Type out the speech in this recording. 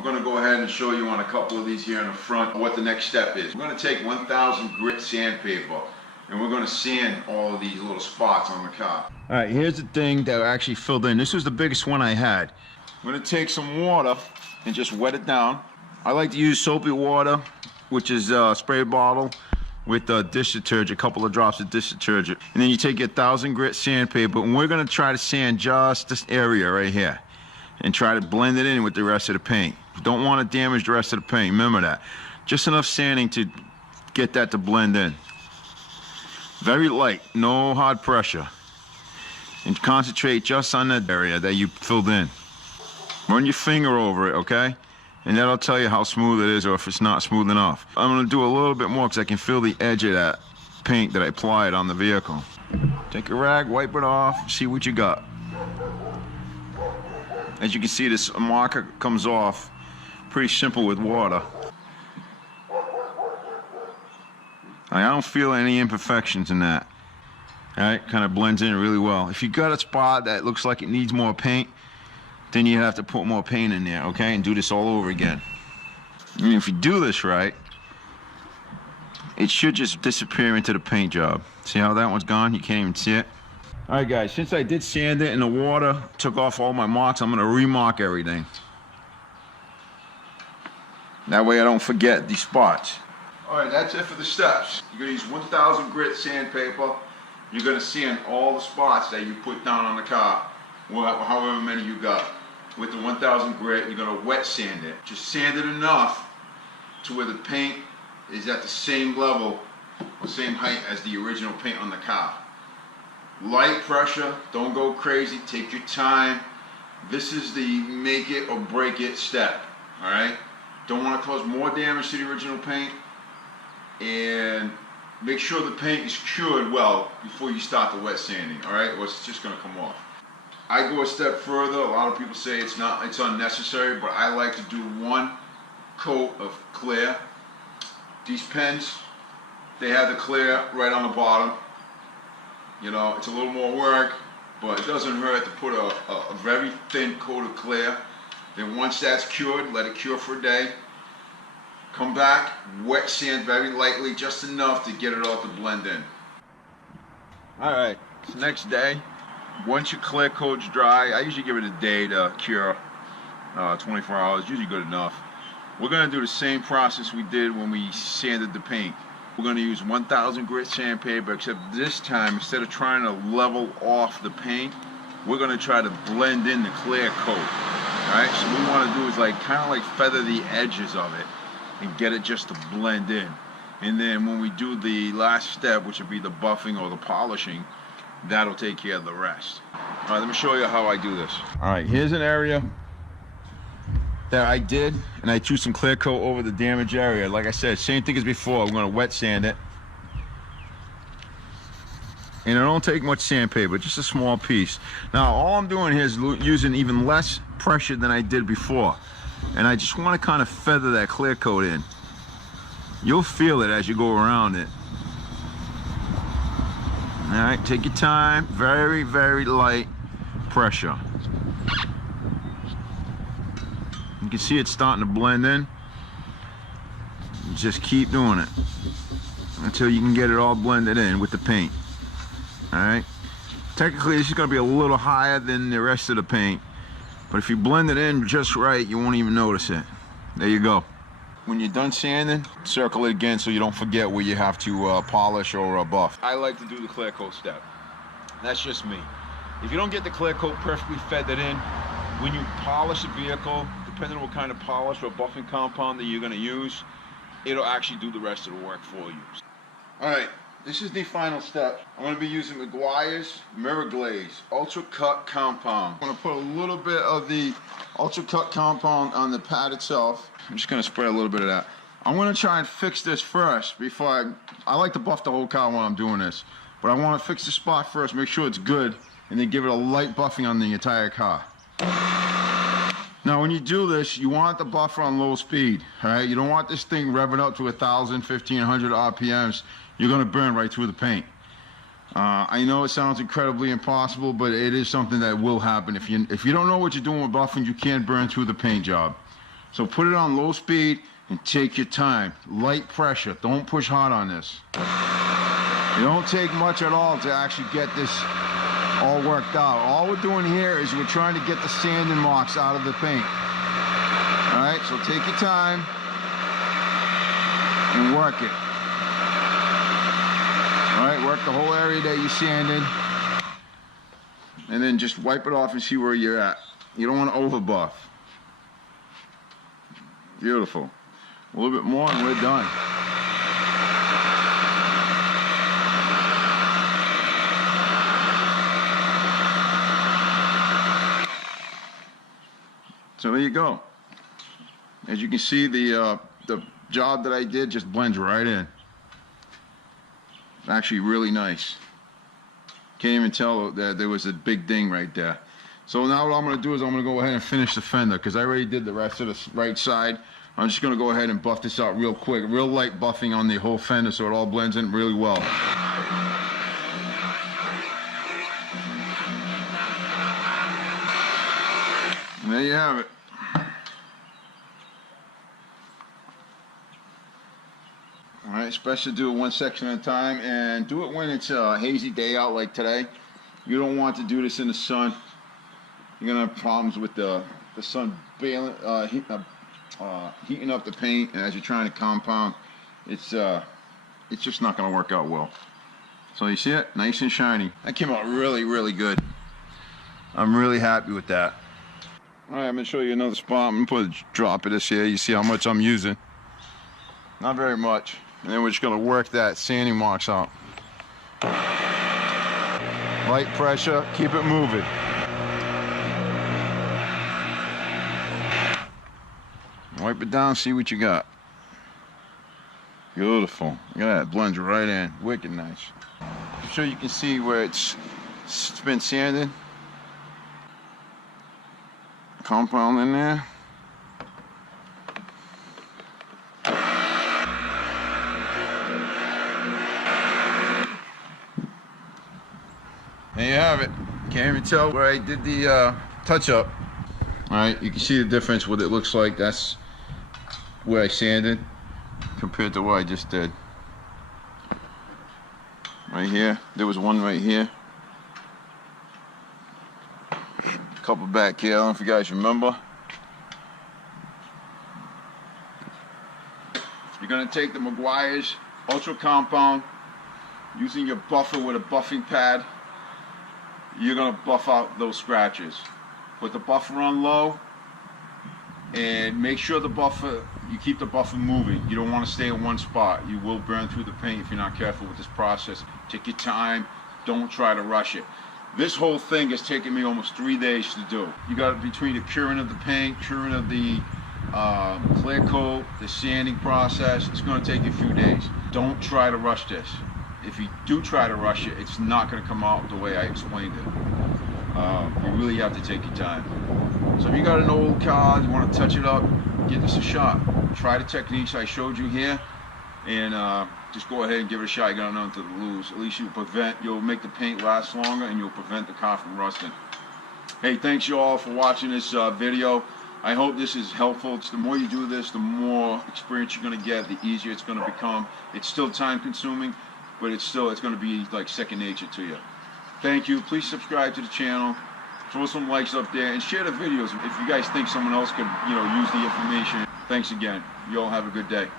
I'm going to go ahead and show you on a couple of these here in the front what the next step is. We're going to take 1000 grit sandpaper and we're going to sand all of these little spots on the car. All right, here's the thing that I actually filled in. This was the biggest one I had. I'm going to take some water and just wet it down. I like to use soapy water, which is a spray bottle with dish detergent, a couple of drops of dish detergent. And then you take your 1000 grit sandpaper, and we're going to try to sand just this area right here and try to blend it in with the rest of the paint. Don't want to damage the rest of the paint, remember that. Just enough sanding to get that to blend in. Very light, no hard pressure. And concentrate just on that area that you filled in. Run your finger over it, okay? And that'll tell you how smooth it is or if it's not smooth enough. I'm gonna do a little bit more because I can feel the edge of that paint that I applied on the vehicle. Take a rag, wipe it off, see what you got. As you can see, this marker comes off pretty simple with water. I don't feel any imperfections in that. All right, kind of blends in really well. If you got a spot that looks like it needs more paint, then you have to put more paint in there, okay? And do this all over again. And if you do this right, it should just disappear into the paint job. See how that one's gone? You can't even see it. All right, guys, since I did sand it and the water took off all my marks, I'm gonna remark everything. That way I don't forget these spots. All right, that's it for the steps. You're gonna use 1000 grit sandpaper. You're gonna sand all the spots that you put down on the car, however many you got. With the 1000 grit, you're gonna wet sand it. Just sand it enough to where the paint is at the same level or same height as the original paint on the car. Light pressure, don't go crazy, take your time. This is the make it or break it step, all right? Don't want to cause more damage to the original paint, and make sure the paint is cured well before you start the wet sanding, all right? Or it's just gonna come off. I go a step further. A lot of people say it's unnecessary, but I like to do one coat of clear. These pens, they have the clear right on the bottom. You know, it's a little more work, but it doesn't hurt to put a very thin coat of clear. Then once that's cured, let it cure for a day. Come back, wet sand very lightly, just enough to get it all to blend in. All right, it's the next day. Once your clear coat's dry, I usually give it a day to cure, 24 hours, usually good enough. We're gonna do the same process we did when we sanded the paint. We're gonna use 1000 grit sandpaper, except this time, instead of trying to level off the paint, we're gonna try to blend in the clear coat, all right? So what we wanna do is kind of like feather the edges of it and get it just to blend in. And then when we do the last step, which would be the buffing or the polishing, that'll take care of the rest. All right, let me show you how I do this. All right, here's an area that I did, and I threw some clear coat over the damaged area. Like I said, same thing as before. I'm gonna wet sand it. And it don't take much sandpaper, just a small piece. Now, all I'm doing here is using even less pressure than I did before. And I just wanna kind of feather that clear coat in. You'll feel it as you go around it. All right, take your time, very, very light pressure. You can see it's starting to blend in. Just keep doing it until you can get it all blended in with the paint. All right, technically this is gonna be a little higher than the rest of the paint, but if you blend it in just right, you won't even notice it. There you go. When you're done sanding, circle it again so you don't forget where you have to polish or buff. I like to do the clear coat step. That's just me. If you don't get the clear coat perfectly feathered in, when you polish the vehicle, depending on what kind of polish or buffing compound that you're gonna use, it'll actually do the rest of the work for you. All right, this is the final step. I'm gonna be using McGuire's Mirror Glaze Ultra Cut Compound. I'm gonna put a little bit of the Ultra Cut Compound on the pad itself. I'm just gonna spray a little bit of that. I'm gonna try and fix this first before I like to buff the whole car while I'm doing this, but I wanna fix the spot first, make sure it's good, and then give it a light buffing on the entire car. Now when you do this, you want the buffer on low speed, all right? You don't want this thing revving up to 1,000, 1,500 RPMs. You're gonna burn right through the paint. I know it sounds incredibly impossible, but it is something that will happen. If you don't know what you're doing with buffing, you can't burn through the paint job. So put it on low speed and take your time. Light pressure. Don't push hard on this. It don't take much at all to actually get this all worked out. All we're doing here is we're trying to get the sanding marks out of the paint. All right, so take your time and work it. All right, work the whole area that you sanded, and then just wipe it off and see where you're at. You don't want to over buff. Beautiful. A little bit more and we're done. So there you go. As you can see, the job that I did just blends right in. Actually really nice. Can't even tell that there was a big ding right there. So now what I'm going to do is I'm going to go ahead and finish the fender, because I already did the rest of the right side. I'm just going to go ahead and buff this out real quick. Real light buffing on the whole fender so it all blends in really well. And there you have it. Alright, it's best to do it one section at a time, and do it when it's a hazy day out like today. You don't want to do this in the sun. You're going to have problems with the sun heating up the paint, and as you're trying to compound, it's just not going to work out well. So you see it? Nice and shiny. That came out really, really good. I'm really happy with that. Alright, I'm going to show you another spot. I'm going to put a drop of this here. You see how much I'm using. Not very much. And then we're just going to work that sanding marks out. Light pressure, keep it moving. Wipe it down, see what you got. Beautiful. Look at that, blends right in. Wicked nice. I'm sure you can see where it's been sanded. Compound in there. There you have it. Can't even tell where I did the touch-up. Alright, you can see the difference, what it looks like. That's where I sanded compared to what I just did. Right here. There was one right here. A couple back here. I don't know if you guys remember. You're going to take the Meguiar's Ultra Compound, using your buffer with a buffing pad. You're going to buff out those scratches. Put the buffer on low and make sure you keep the buffer moving. You don't want to stay in one spot. You will burn through the paint if you're not careful with this process. Take your time. Don't try to rush it. This whole thing has taken me almost 3 days to do. You got between the curing of the paint, curing of the clear coat, the sanding process. It's going to take you a few days. Don't try to rush this. If you do try to rush it, it's not going to come out the way I explained it. You really have to take your time. So if you got an old car, you want to touch it up, give this a shot. Try the techniques I showed you here, and just go ahead and give it a shot. You got nothing to lose. At least you'll make the paint last longer, and you'll prevent the car from rusting. Hey, thanks you all for watching this video. I hope this is helpful. The more you do this, the more experience you're going to get, the easier it's going to become. It's still time consuming, but it's going to be like second nature to you. Thank you. Please subscribe to the channel. Throw some likes up there and share the videos if you guys think someone else could, use the information. Thanks again. You all have a good day.